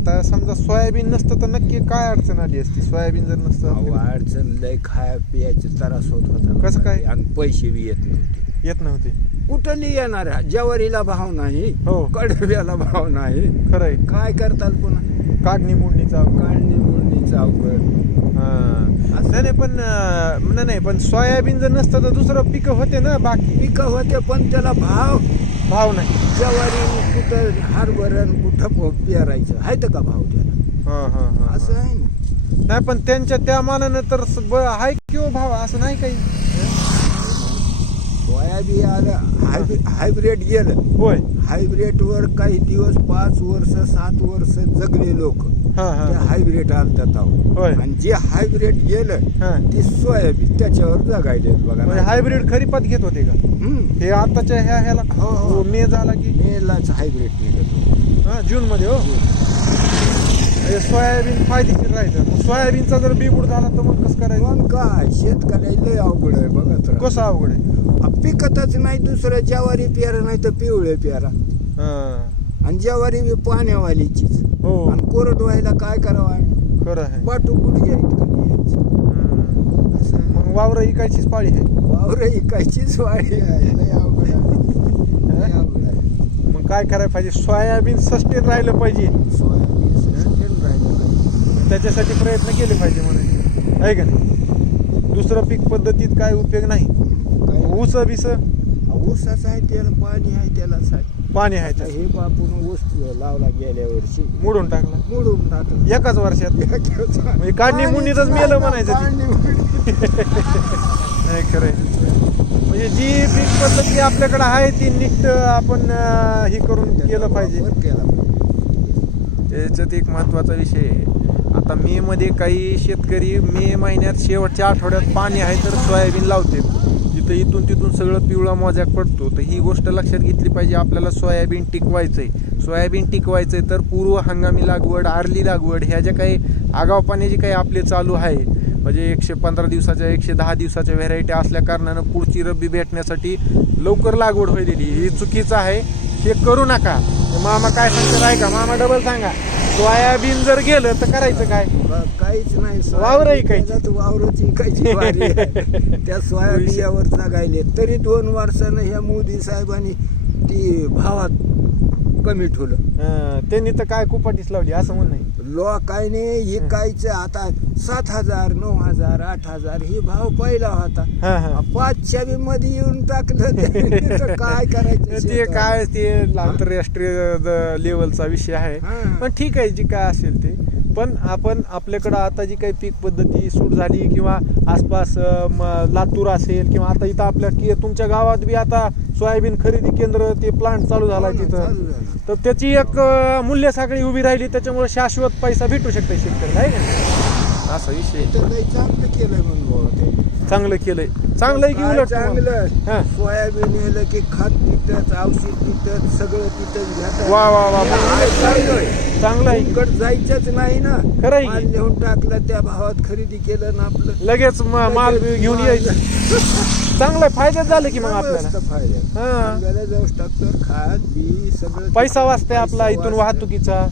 आता समजा सोयाबीन नसतं तर नक्की काय अडचण आली असती? सोयाबीन जर नसतं अडचण लय खाया पियाचा त्रास होत होता. कसं काय? आणि पैसे बी येत नव्हते. कुठं नाही येणार. ज्वारीला भाव नाही, हो कडव्याला भाव नाही. खरंय. काय करताल पुन्हा? काढणी मोडणीचा काढणीचा अवघड. नाही पण पण सोयाबीन जर नसतं तर दुसरं पिकं होते ना, बाकी पिकं होते पण त्याला भाव नाही. ज्वारी कुठं हरभरण कुठं पेरायचं आहे का भाव त्याला? असं आहे ना. नाही पण त्यांच्या त्या मानानं तर आहे किंवा भाव असं नाही काही. सोयाबीन आलं हायब्रिड गेलं. होय. हायब्रिड वर काही दिवस 5 वर्ष 7 वर्ष जगले लोक हायब्रिड आणतात. आणि जे हायब्रिड गेलं ते सोयाबीन त्याच्यावर जगायले बघा. हायब्रिड खरीपात घेत होते का हे आताच्या ह्याला? हो मे झाला की मेलाच हायब्रिड निघत. जून मध्ये. हो सोयाबीन फायदेशीर राहायचं. सोयाबीनचा जर बिघूड झाला तर मग कसं करायचं? मग काय शेतकऱ्याला लय अवघड आहे बघा. तर कसं अवघड आहे? पिकतच नाही. दुसरं ज्वारी पेरा नाही तर पिवळे पेरा. आणि ज्वारी बी पाण्यावालीचीच. हो. आणि कोरड व्हायला काय करावं आम्ही? खरं आहे. पाठू कुठे मग वावर इकायचीच पाळी आहे. वावर इकायचीच वाळी आहे. लय अवघड आहे. लय अवघड आहे. मग काय करायला पाहिजे? सोयाबीन सस्टेन राहिलं पाहिजे. सोयाबीन सस्टेन राहिलं पाहिजे. त्याच्यासाठी प्रयत्न केले पाहिजे म्हणून, आहे का नाही? दुसरं पीक पद्धतीत काय उपयोग नाही. ऊस बिस ऊसाच आहे त्याला पाणी आहे. त्यालाच आहे पाणी आहे. हे बापून ऊस लावला गेल्या वर्षी मोडून टाकलं एकाच वर्षात. म्हणजे काढणी मुंडीतच मेलं म्हणायचं. नाही खरंय. म्हणजे जी पीक पद्धती आपल्याकडे आहे ती नीट आपण हे करून केलं पाहिजे. त्याच्यात एक महत्वाचा विषय आहे. आता मे मध्ये काही शेतकरी मे महिन्यात शेवटच्या आठवड्यात पाणी आहे तर सोयाबीन लावते. तिथं इथून तिथून सगळं पिवळा मोजाक पडतो. तर ही गोष्ट लक्षात घेतली पाहिजे. आपल्याला सोयाबीन टिकवायचंय तर पूर्व हंगामी लागवड, आरली लागवड ह्या ज्या काही आगावपाने जे काही आपले चालू आहे, म्हणजे 115 दिवसाच्या 110 दिवसाच्या व्हेरायटी असल्या कारणानं पुढची रब्बी भेटण्यासाठी लवकर लागवड व्हायलेली ही चुकीचं आहे. हे करू नका. मामा काय सांगतात आहे का? मामा डबल सांगा. सोयाबीन जर गेलं तर करायचं काय? काहीच नाही. वावर इकायची. वावरच इकायची वारी आहे. त्या सोयाबीनवर जगायले तरी 2 वर्षानं ह्या मोदी साहेबांनी ती भावात कमी ठेवलं. त्यांनी तर काय कुपाटीच लावली असं म्हण नाही. लोकांनी इकायचं आता 7,000 9,000 8,000 ही भाव पहिला होता. 5च्या बी मध्ये येऊन टाकलं. तर काय करायचं? ते काय ते आंतरराष्ट्रीय लेवलचा विषय आहे. पण ठीक आहे जी काय असेल ते. पण आपण आपल्याकडं आता जी काही पीक पद्धती सूट झाली किंवा आसपास लातूर असेल किंवा आता इथं आपल्या तुमच्या गावात बी आता सोयाबीन खरेदी केंद्र ते प्लांट चालू झाला तिथं. तर त्याची एक मूल्य साखळी उभी राहिली. त्याच्यामुळे शाश्वत पैसा भेटू शकतो शेतकऱ्याला, आहे का? असा विषय. चांगलं केलंय म्हणून. चांगलं केलंय. चांगलं आहे की उलट? चांगलं. सोयाबीन नेलं की खत तिथंच, औषध तिथंच, सगळं तिथंच घ्या. वा वा वा. चांगलं आहे. इकडं जायचंच नाही ना. खरं माल नेऊन टाकलं त्या भावात खरेदी केलं ना आपलं लगेच माल घेऊन यायचं. चांगलं फायद्यात झालं की मग आपल्याला फायदा जाऊ टाकतो. खात बी सगळं पैसा वाचतंय आपला इथून वाहतुकीचा.